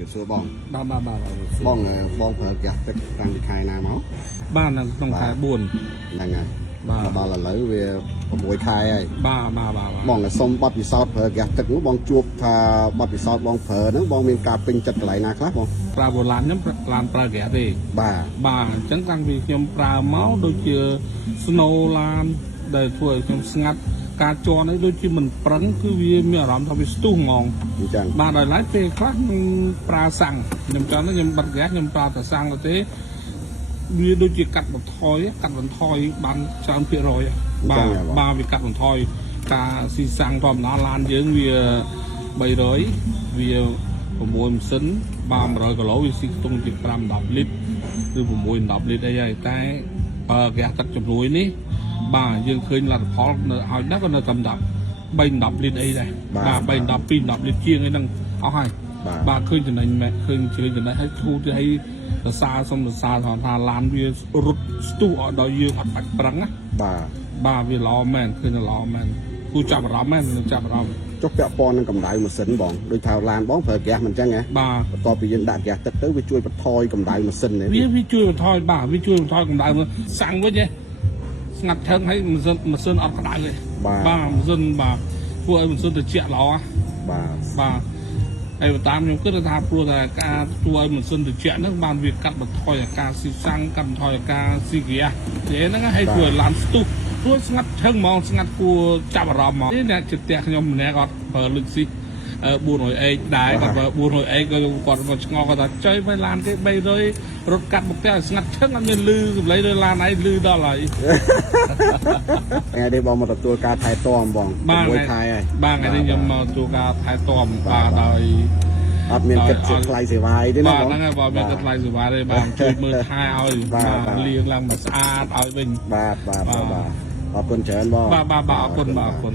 việc xưa bong បាទ bong phở gạt tức tăng bị khai nào máu បាទនៅក្នុងខែ4 ហ្នឹងហើយ បាទ ដល់ឥឡូវវា6ខែហើយ បាទ បងសុំប័ណ្ណពិសោធន៍ប្រើហ្គាសទឹកនោះបងជួបថាប័ណ្ណពិសោធន៍បងប្រើហ្នឹងបងមានការពេញចិត្តកន្លែងណាខ្លះបង ប្រើបូឡានខ្ញុំឡានប្រើហ្គាសទេ បាទ បាទអញ្ចឹងតាំងពីខ្ញុំប្រើមកដូចជា Snow ឡានដែលធ្វើឲ្យខ្ញុំស្ងាត់ការជន់នេះដូចជាមិនប្រឹងគឺវាមានអារម្មណ៍ថាវាស្ទុះហ្មង អញ្ចឹង បាទដោយឡែកពេលខ្លះខ្ញុំប្រើសាំងខ្ញុំចង់ខ្ញុំបិទហ្គាសខ្ញុំប្រើតែសាំងទៅទេវាដូចជាកាត់បន្ថយបានច្រើនភាគរយបាទវាកាត់បន្ថយការស៊ីសាំងធម្មតាឡានយើងវា300វា6ម៉ាស៊ីនបាទ100គីឡូវាស៊ីខ្ទង់ជា5 10លីត្រឬ6 10លីត្រអីហើយតែប្រើហ្គាសទឹកជំនួយនេះបាទយើងឃើញលទ្ធផលនៅឲ្យដែរក៏នៅត្រឹម10 3 10លីត្រអីដែរបាទ3 10 2 10លីត្រជាងអីហ្នឹងអស់ហើយបាទឃើញចំណេញមែនឃើញចំណេញឲ្យធូរទៅឲ្យសរសើរសុំសរសើរថាឡានវារត់ស្ទុះឲ្យដល់យើងអត់បាច់ប្រឹងណា បាទ បាទវាល្អមែនឃើញល្អមែនគូចាប់អារម្មណ៍មែនចាប់អារម្មណ៍ ចុះពាក់ព័ន្ធនឹងកម្ដៅម៉ាស៊ីនបងដូចថាឡានបងប្រើហ្គាសមិនអញ្ចឹងហ៎ បាទ បន្ទាប់ពីយើងដាក់ហ្គាសទឹកទៅវាជួយបន្ថយកម្ដៅម៉ាស៊ីននេះ វាជួយបន្ថយបាទវាជួយបន្ថយកម្ដៅសាំងវិញស្ងាត់ថឹងឲ្យម៉ាស៊ីនអត់ក្ដៅទេបាទម៉ាស៊ីនបាទធ្វើឲ្យម៉ាស៊ីនត្រជាក់ល្អ បាទ បាទហើយតាមខ្ញុំគិតថាព្រោះតែការធ្វើឲ្យម៉ាស៊ីនត្រជាក់ហ្នឹងបានវាកាត់បន្ថយអាការស៊ីសាំងកាត់បន្ថយអាការស៊ីហ្គាសហ្នឹងហើយធ្វើឲ្យឡានស្ទុះព្រោះស្ងាត់ថឹងហ្មងស្ងាត់គួរចាប់អារម្មណ៍ហ្មងនេះអ្នកចិត្តផ្ទះខ្ញុំម្នាក់គាត់ប្រើលឹកស៊ី 400X ដែរគាត់ប្រើ 400X គាត់មកឆ្ងល់គាត់ថាចុយមិនឡានគេ300រត់កាត់មកផ្ទះស្ងាត់ឈឹងអត់មានលឺសម្លេងលើឡានឯងលឺដល់ហើយ ថ្ងៃនេះបងមកទទួលការថែទាំបង 6 ខែហើយ បាទថ្ងៃនេះខ្ញុំមកទទួលការថែទាំបាទដោយ អត់មានគិតជាថ្លៃសេវាអីទេណា បាទ បង ហ្នឹងហើយបងមានតែថ្លៃសេវាទេបាទជួយមើលថែឲ្យបាទលាងឡើងមកស្អាតឲ្យវិញ បាទអរគុណច្រើនបង បាទអរគុណ